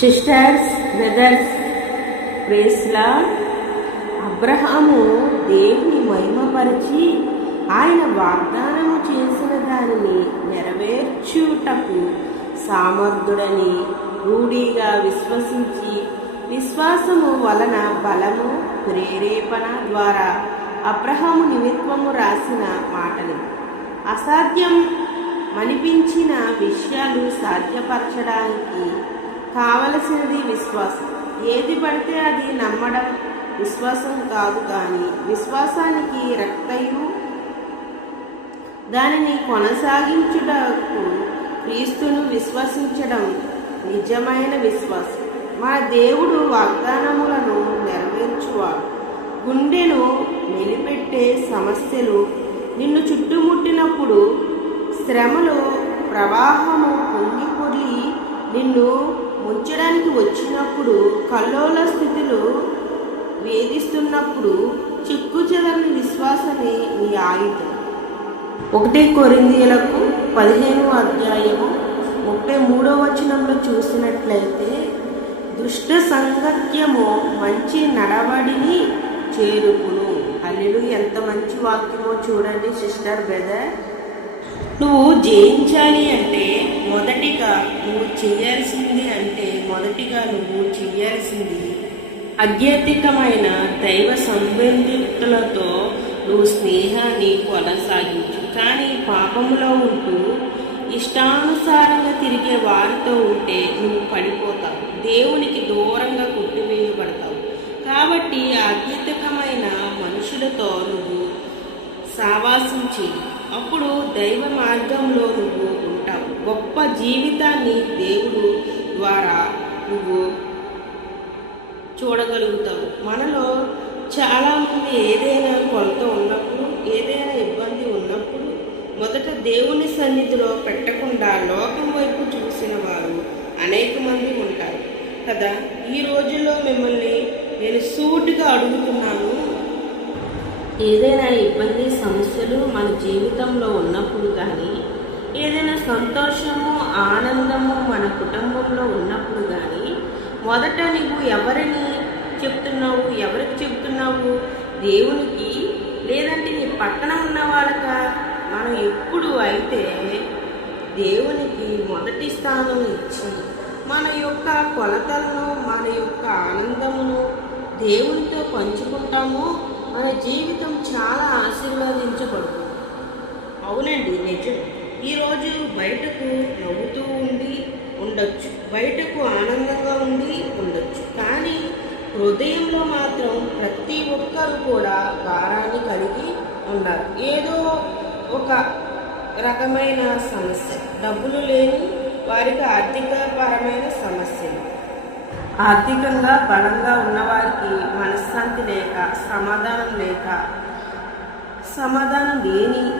Sisters brothers ప్రేస్లా Abraham దేవుని మహిమపరిచి ఆయన వాగ్దానము చేసిన దానిని నెరవేర్చుటకు సామర్థుడని రూఢీగా విశ్వసించి విశ్వాసము వలన బలము ప్రేరేపణ ద్వారా అబ్రహాము నిమిత్వము రాసిన మాటలు. అసాధ్యం మనిపించిన విషయాలు సాధ్యపరచడానికి కావలసినది విశ్వాసం. ఏది పడితే అది నమ్మడం విశ్వాసం కాదు కానీ విశ్వాసానికి రక్తయు. దానిని కొనసాగించుటకు క్రీస్తును విశ్వసించడం నిజమైన విశ్వాసం. మా దేవుడు వాగ్దానములను నెరవేర్చువాడు. గుండెను నిలిపెట్టే సమస్యలు నిన్ను చుట్టుముట్టినప్పుడు శ్రమలు ప్రవాహము పొంగి పొర్లి నిన్ను ఉంచడానికి వచ్చినప్పుడు కల్లోల స్థితిలో వేధిస్తున్నప్పుడు చిక్కుచెదని విశ్వాసమే నీ ఆయుధం. ఒకటి కొరిందీలకు పదిహేను అధ్యాయము ముప్పై మూడో వచనంలో చూసినట్లయితే దుష్ట సంగత్యము మంచి నడవడిని చేరుకును. అల్లుడు ఎంత మంచి వాక్యమో చూడండి సిస్టర్ బ్రదర్. నువ్వు జయించాలి అంటే మొదటిగా నువ్వు చేయాల్సింది అంటే మొదటిగా నువ్వు చేయాల్సింది అధ్యాత్మికమైన దైవ సంబంధితులతో నువ్వు స్నేహాన్ని కొనసాగించు. కానీ పాపంలో ఉంటూ ఇష్టానుసారంగా తిరిగే వారితో ఉంటే నువ్వు పడిపోతావు. దేవునికి దూరంగా కొట్టివేయబడతావు. కాబట్టి ఆధ్యాత్మికమైన మనుషులతో నువ్వు సావాసం చేయి అప్పుడు దైవ మార్గంలో నువ్వు ఉంటావు. గొప్ప జీవితాన్ని దేవుడు ద్వారా నువ్వు చూడగలుగుతావు. మనలో చాలామంది ఏదైనా కొలత ఉన్నప్పుడు ఏదైనా ఇబ్బంది ఉన్నప్పుడు మొదట దేవుని సన్నిధిలో పెట్టకుండా లోకం వైపు చూసిన వారు అనేక మంది ఉంటారు. కదా? ఈ రోజుల్లో మిమ్మల్ని నేను సూటిగా అడుగుతున్నాను. ఏదైనా ఇబ్బంది సమస్యలు మన జీవితంలో ఉన్నప్పుడు కానీ ఏదైనా సంతోషము ఆనందము మన కుటుంబంలో ఉన్నప్పుడు కానీ మొదట నువ్వు ఎవరిని చెప్తున్నావు ఎవరికి చెప్తున్నావు? దేవునికి లేదంటే నీ పక్కన ఉన్న వాళ్ళక? మనం ఎప్పుడు అయితే దేవునికి మొదటి స్థానం ఇచ్చి మన యొక్క కొలతలను మన యొక్క ఆనందమును దేవునితో పంచుకుంటామో మన జీవితం చాలా ఆశీర్వదించబడుతుంది. అవునండి నిజం. ఈరోజు బయటకు నవ్వుతూ ఉండి ఉండొచ్చు. బయటకు ఆనందంగా ఉండి ఉండొచ్చు. కానీ హృదయంలో మాత్రం ప్రతి ఒక్కరు కూడా భారాన్ని కలిగి ఉన్నారు ఏదో ఒక రకమైన సమస్య. డబ్బులు లేని వారికి ఆర్థికపరమైన సమస్యలు. ఆర్థికంగా బలంగా ఉన్నవారికి మనశ్శాంతి లేక సమాధానం లేక సమాధానం లేని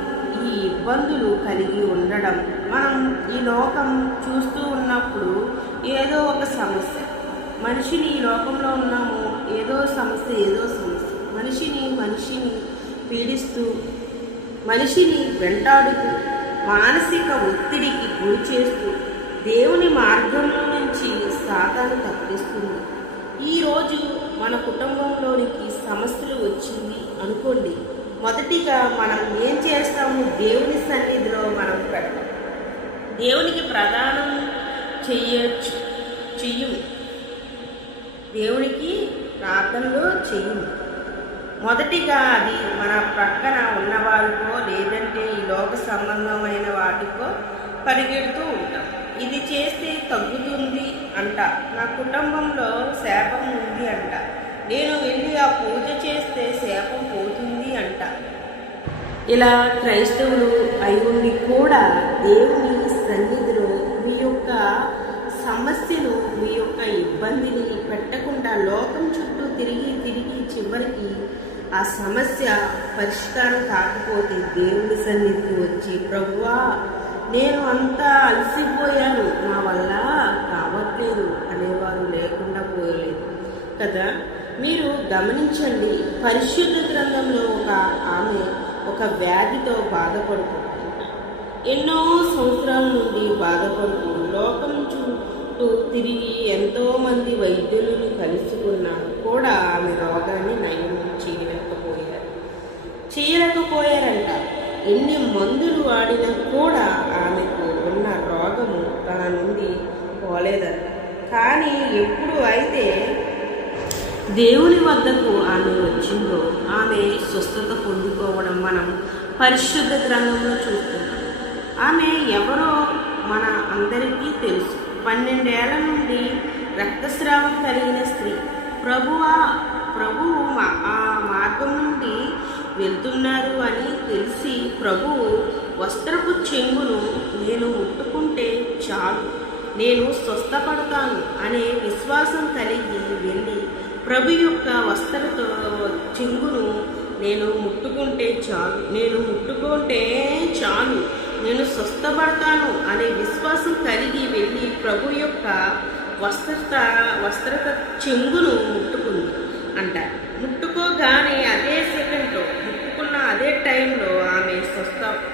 ఈ ఇబ్బందులు కలిగి ఉండడం. మనం ఈ లోకం చూస్తూ ఉన్నప్పుడు ఏదో ఒక సమస్య. మనిషిని ఈ లోకంలో ఉన్నాము. ఏదో సమస్య ఏదో సమస్య. మనిషిని మనిషిని పీడిస్తూ మనిషిని వెంటాడుతూ మానసిక ఒత్తిడికి గురి చేస్తూ దేవుని మార్గంలో నుంచి సాతాను తప్పిస్తుంది. ఈరోజు మన కుటుంబంలోనికి సమస్యలు వచ్చింది అనుకోండి. మొదటిగా మనం ఏం చేస్తాము? దేవుని సన్నిధిలో మనం పెడతాం. దేవునికి ప్రదానం చెయ్యొచ్చు చెయ్యము. దేవునికి ప్రార్థనలో చెయ్యము. మొదటిగా అది మన ప్రక్కన ఉన్నవారికో లేదంటే ఈ లోక సంబంధమైన వాటికో పరిగెడుతూ ఉంటాం. ఇది చేస్తే తగ్గుతుంది అంట. నా కుటుంబంలో శాపం ఉంది అంట. నేను వెళ్ళి ఆ పూజ చేస్తే శాపం పోతుంది అంట. ఇలా క్రైస్తవులు అయి కూడా దేవుని సన్నిధిలో మీ యొక్క సమస్యను మీ యొక్క ఇబ్బందిని పెట్టకుండా లోకం చుట్టూ తిరిగి తిరిగి చివరికి ఆ సమస్య పరిష్కారం కాకపోతే దేవుని సన్నిధికి వచ్చి ప్రభువా నేను అంతా అలసిపోయాను. నా వల్ల కావట్లేదు అనేవారు లేకుండా పోయలేదు. కదా? మీరు గమనించండి పరిశుద్ధ గ్రంథంలో ఒక ఆమె ఒక వ్యాధితో బాధపడుతుంది. ఎన్నో సంవత్సరాల నుండి బాధపడుతూ లోకం చుట్టూ తిరిగి ఎంతోమంది వైద్యులను కలుసుకున్నా కూడా ఆమె రోగాన్ని నయం చేయలేకపోయారు. చేయలేకపోయారంట. ఎన్ని మందులు వాడినా కూడా ఆమెకు ఉన్న రోగము తన నుండి పోలేదట. కానీ ఎప్పుడు అయితే దేవుని వద్దకు ఆమె వచ్చిందో ఆమె స్వస్థత పొందుకోవడం మనం పరిశుద్ధ గ్రంథంలో చూస్తున్నాం. ఆమె ఎవరో మన అందరికీ తెలుసు. పన్నెండేళ్ళ నుండి రక్తస్రావం కలిగిన స్త్రీ. ప్రభువా ప్రభువు మా- ఆ మార్గం నుండి వెళ్తున్నారు అని తెలిసి ప్రభువు వస్త్రపు చెంగును నేను ముట్టుకుంటే చాలు. నేను స్వస్థపడతాను అనే విశ్వాసం కలిగి వెళ్ళి ప్రభు యొక్క వస్త్రతో చెంగును నేను ముట్టుకుంటే చాలు. నేను ముట్టుకుంటే చాలు. నేను స్వస్థపడతాను అనే విశ్వాసం కలిగి వెళ్ళి ప్రభు యొక్క వస్త్రత వస్త్రత చెంగును ముట్టుకుంది అంటారు. ముట్టుకోగానే అదే సెకండ్లో ముట్టుకున్న అదే టైంలో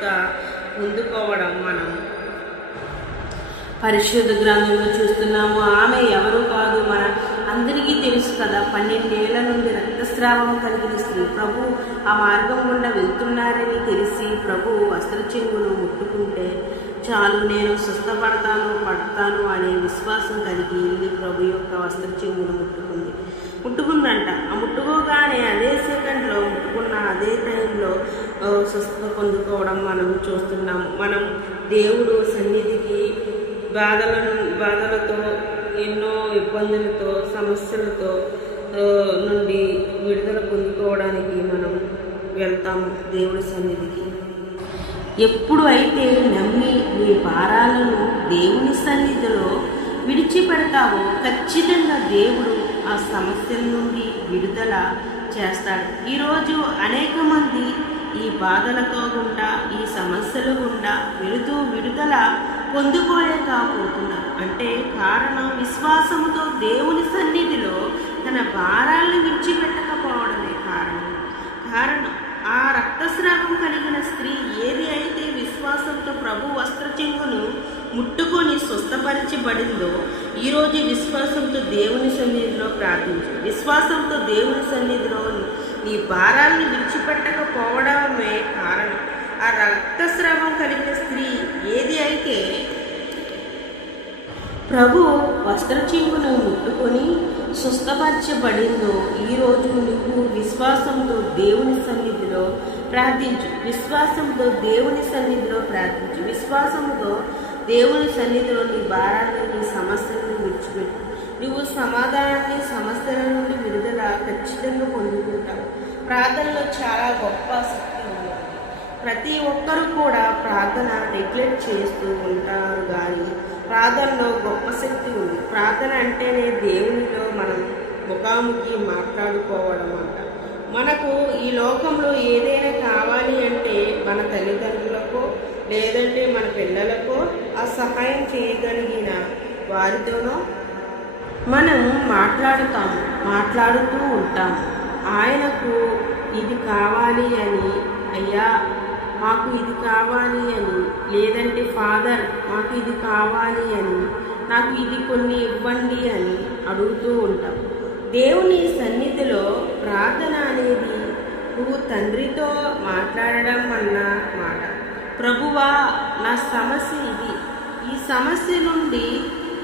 ఆమె స్వస్థత మనం. పరిశుద్ధ గ్రంథంలో చూస్తున్నాము ఆమె ఎవరు కాదు. మన అందరికీ తెలుసు కదా పన్నెండేళ్ళ నుండి రక్తస్రావం కలిగిన స్త్రీ. ప్రభు ఆ మార్గం గుండా వెళ్తున్నారని తెలిసి ప్రభు వస్త్ర చెంగును ముట్టుకుంటే చాలు నేను స్వస్థపడతాను పడతాను అనే విశ్వాసం కలిగి వెళ్ళి ప్రభు యొక్క వస్త్ర చెంగును ముట్టుకుంది. ముట్టుకుందంట. ఆ ముట్టుకోగానే అదే సెకండ్లో ముట్టుకున్న అదే టైంలో స్వస్థత పొందుకోవడం మనం చూస్తున్నాము. మనం దేవుడు సన్నిధికి బాధలను బాధలతో ఎన్నో ఇబ్బందులతో సమస్యలతో నుండి విడుదల పొందుకోవడానికి మనం వెళ్తాము దేవుడి సన్నిధికి. ఎప్పుడు అయితే నమ్మి నీ భారాలను దేవుని సన్నిధిలో విడిచిపెడతావో ఖచ్చితంగా దేవుడు ఆ సమస్యల నుండి విడుదల చేస్తాడు. ఈరోజు అనేక మంది ఈ బాధలతో గుండా ఈ సమస్యల గుండా వెళుతూ విడుదల పొందుకోలేకపోతున్నారు అంటే కారణం విశ్వాసముతో దేవుని సన్నిధిలో తన భారాలను విడిచిపెట్టకపోవడమే కారణం. కారణం ఆ రక్తస్రావం కలిగిన స్త్రీ ఏది అయితే విశ్వాసంతో ప్రభు వస్త్రచెంగును ముట్టుకొని స్వస్థపరచబడిందో ఈరోజు విశ్వాసంతో దేవుని సన్నిధిలో ప్రార్థించు. విశ్వాసంతో దేవుని సన్నిధిలో నీ భారాలను పట్టకపోవడమే కారణం. ఆ రక్తస్రావం కలిగిన స్త్రీ ఏది అయితే ప్రభు వస్త్రచీపును ముట్టుకొని స్వస్థపరచబడిందో ఈరోజు నువ్వు విశ్వాసంతో దేవుని సన్నిధిలో ప్రార్థించు. విశ్వాసంతో దేవుని సన్నిధిలో ప్రార్థించు. విశ్వాసంతో దేవుని సన్నిధిలో నీ భారాన్ని నీ సమస్యలను విడిచిపెట్టు. నువ్వు సమాధానాన్ని సమస్యల నుండి విడుదల ఖచ్చితంగా పొందుకుంటావు. ప్రార్థనలో చాలా గొప్ప శక్తి ఉంది. ప్రతి ఒక్కరు కూడా ప్రార్థన నెగ్లెక్ట్ చేస్తూ ఉంటారు కానీ ప్రార్థనలో గొప్ప శక్తి ఉంది. ప్రార్థన అంటేనే దేవునిలో మనం ముఖాముఖి మాట్లాడుకోవడం అంట. మనకు ఈ లోకంలో ఏదైనా కావాలి అంటే మన తల్లిదండ్రులకు లేదంటే మన పిల్లలకు ఆ సహాయం చేయగలిగిన వారితోనో మనం మాట్లాడుతాము మాట్లాడుతూ ఉంటాము. ఆయనకు ఇది కావాలి అని అయ్యా మాకు ఇది కావాలి అని లేదంటే ఫాదర్ మాకు ఇది కావాలి అని నాకు ఇది కొన్ని ఇవ్వండి అని అడుగుతూ ఉంటాం. దేవుని సన్నిధిలో ప్రార్థన అనేది నువ్వు తండ్రితో మాట్లాడడం అన్న మాట. ప్రభువా నా సమస్య ఇది. ఈ సమస్య నుండి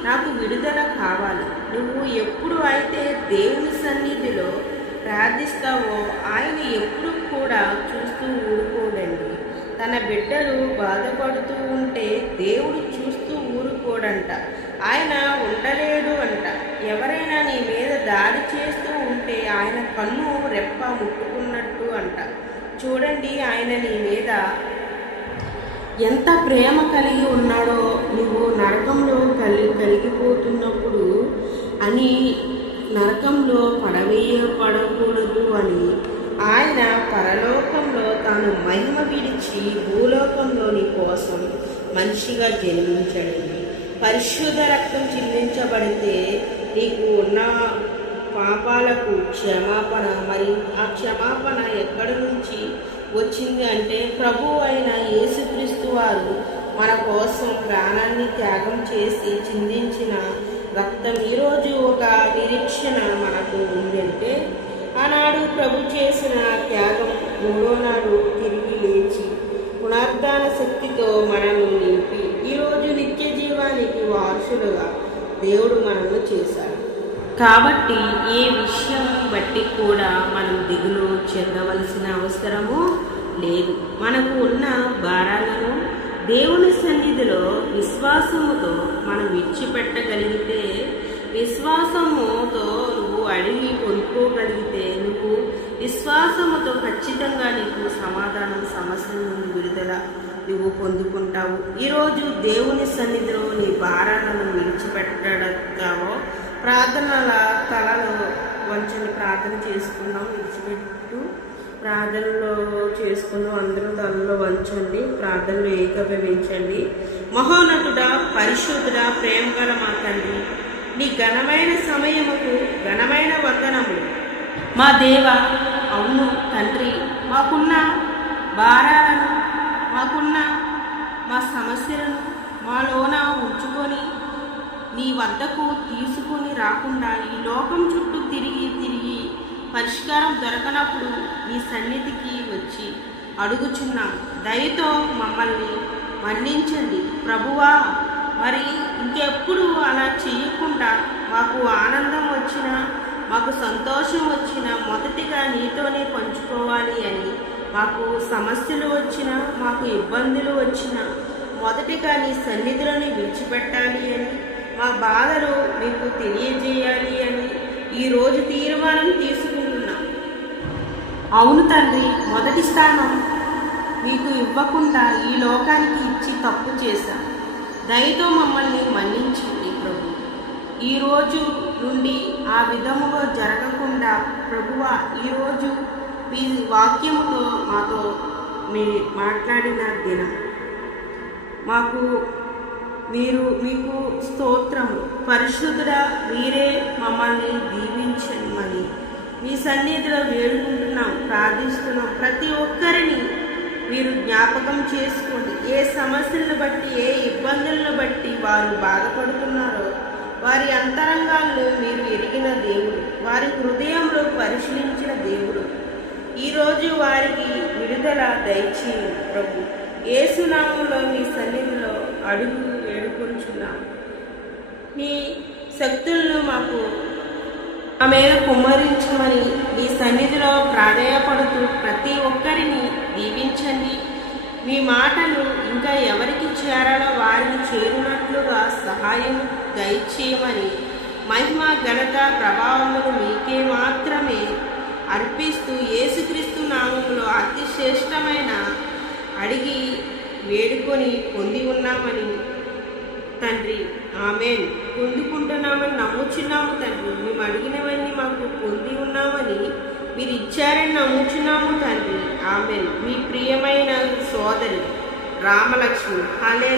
నాకు విడుదల కావాలి. నువ్వు ఎప్పుడు అయితే దేవుని సన్నిధిలో ప్రార్థిస్తావో ఆయన ఎప్పుడు కూడా చూస్తూ ఊరుకోడండి. తన బిడ్డలు బాధపడుతూ ఉంటే దేవుడు చూస్తూ ఊరుకోడంట. ఆయన ఉండలేడు అంట. ఎవరైనా నీ మీద దాడి చేస్తూ ఉంటే ఆయన కన్ను రెప్ప ముట్టుకున్నట్టు అంట. చూడండి ఆయన నీ మీద ఎంత ప్రేమ కలిగి ఉన్నాడో నువ్వు నరకంలో కలి కలిగిపోతున్నప్పుడు అని నరకంలో పడవేయ పడకూడదు అని ఆయన పరలోకంలో తాను మహిమ విడిచి భూలోకంలోని కోసం మనిషిగా జన్మించండి. పరిశుద్ధ రక్తం చిందించబడితే నీకు ఉన్న పాపాలకు క్షమాపణ మరి ఆ క్షమాపణ ఎక్కడి నుంచి వచ్చింది అంటే ప్రభు అయిన యేసుక్రీస్తు వారు మన కోసం ప్రాణాన్ని త్యాగం చేసి చిందించిన రక్తం ఈరోజు ఒక నిరీక్షణ మనకు ఉందంటే ఆనాడు ప్రభు చేసిన త్యాగం మూడో నాడు తిరిగి లేచి పునర్ధాన శక్తితో మనను నింపి ఈరోజు నిత్య జీవానికి వారసులుగా దేవుడు మనను చేశాడు. కాబట్టి ఏ విషయం బట్టి కూడా మనం దిగులు చెందవలసిన అవసరము లేదు. మనకు ఉన్న భారాలను దేవుని సన్నిధిలో విశ్వాసముతో మనం విడిచిపెట్టగలిగితే విశ్వాసముతో నువ్వు అడిగి పొందుకోగలిగితే నువ్వు విశ్వాసముతో ఖచ్చితంగా నీకు సమాధానం సమస్యల నుండి విడుదల నువ్వు పొందుకుంటావు. ఈరోజు దేవుని సన్నిధిలో నీ భారాలను విడిచిపెట్టడతావో ప్రార్థనల తలలో వంచని ప్రార్థన చేసుకున్నాం విడిచిపెట్టు. ప్రార్థనలో చేసుకుని అందరూ తనలో వంచండి. ప్రార్థనలో ఏకీభవించండి. మహోన్నతుడా పరిశుద్ధుడా ప్రేమ గల మా తండ్రి నీ ఘనమైన సమయముకు ఘనమైన వందనము. మా దేవ అవును తండ్రి మాకున్న భారాలను మాకున్న మా సమస్యలను మాలోన ఉంచుకొని నీ వద్దకు తీసుకొని రాకుండా ఈ లోకం చుట్టూ తిరిగి పరిష్కారం దొరకనప్పుడు మీ సన్నిధికి వచ్చి అడుగుచున్నాం. దయతో మమ్మల్ని మన్నించండి. ప్రభువా మరి ఇంకెప్పుడు అలా చేయకుండా మాకు ఆనందం వచ్చినా మాకు సంతోషం వచ్చినా మొదటిగా నీతోనే పంచుకోవాలి అని మాకు సమస్యలు వచ్చినా మాకు ఇబ్బందులు వచ్చినా మొదటిగా నీ సన్నిధిలోని విడిచిపెట్టాలి అని మా బాధలు మీకు తెలియజేయాలి అని ఈరోజు తీర్మానం తీసుకు అవును తండ్రి మొదటి స్థానం మీకు ఇవ్వకుండా ఈ లోకానికి ఇచ్చి తప్పు చేశాం దయతో మమ్మల్ని మన్నించండి ప్రభు. ఈ రోజు నుండి ఆ విధముగా జరగకుండా ప్రభువ ఈరోజు మీ వాక్యముతో మాతో మీ మాట్లాడిన దినం. మాకు మీరు మీకు స్తోత్రము. పరిశుద్ధుడ మీరే మమ్మల్ని దీవించమని. మీ సన్నిధిలో వేడుకుంటున్నాం ప్రార్థిస్తున్నాం. ప్రతి ఒక్కరిని మీరు జ్ఞాపకం చేసుకోండి. ఏ సమస్యలను బట్టి ఏ ఇబ్బందులను బట్టి వారు బాధపడుతున్నారో వారి అంతరంగాల్లో మీరు ఎరిగిన దేవుడు వారి హృదయంలో పరిశీలించిన దేవుడు. ఈరోజు వారికి విడుదల దయచేయండి ప్రభు. ఏసునామంలో మీ సన్నిధిలో అడుగు వేడుకొంచున్నాం. మీ శక్తులను మాకు ఆమె కుమ్మరించమని మీ సన్నిధిలో ప్రాధేయపడుతూ ప్రతి ఒక్కరిని దీవించండి. మీ మాటలు ఇంకా ఎవరికి చేరాలో వారిని చేరినట్లుగా సహాయం దయచేయమని మహిమ ఘనత ప్రభావములు మీకే మాత్రమే అర్పిస్తూ యేసుక్రీస్తు నామంలో అతి శ్రేష్టమైన అడిగి వేడుకొని పొంది ఉన్నామని తండ్రి. ఆమెన్. పొందుకుంటున్నామని నమ్ముచున్నాము తండ్రి. మేము అడిగినవన్నీ మాకు పొంది ఉన్నామని మీరు ఇచ్చారని నమ్ముచున్నాము తండ్రి. ఆమెన్. మీ ప్రియమైన సోదరి రామలక్ష్మి. హలే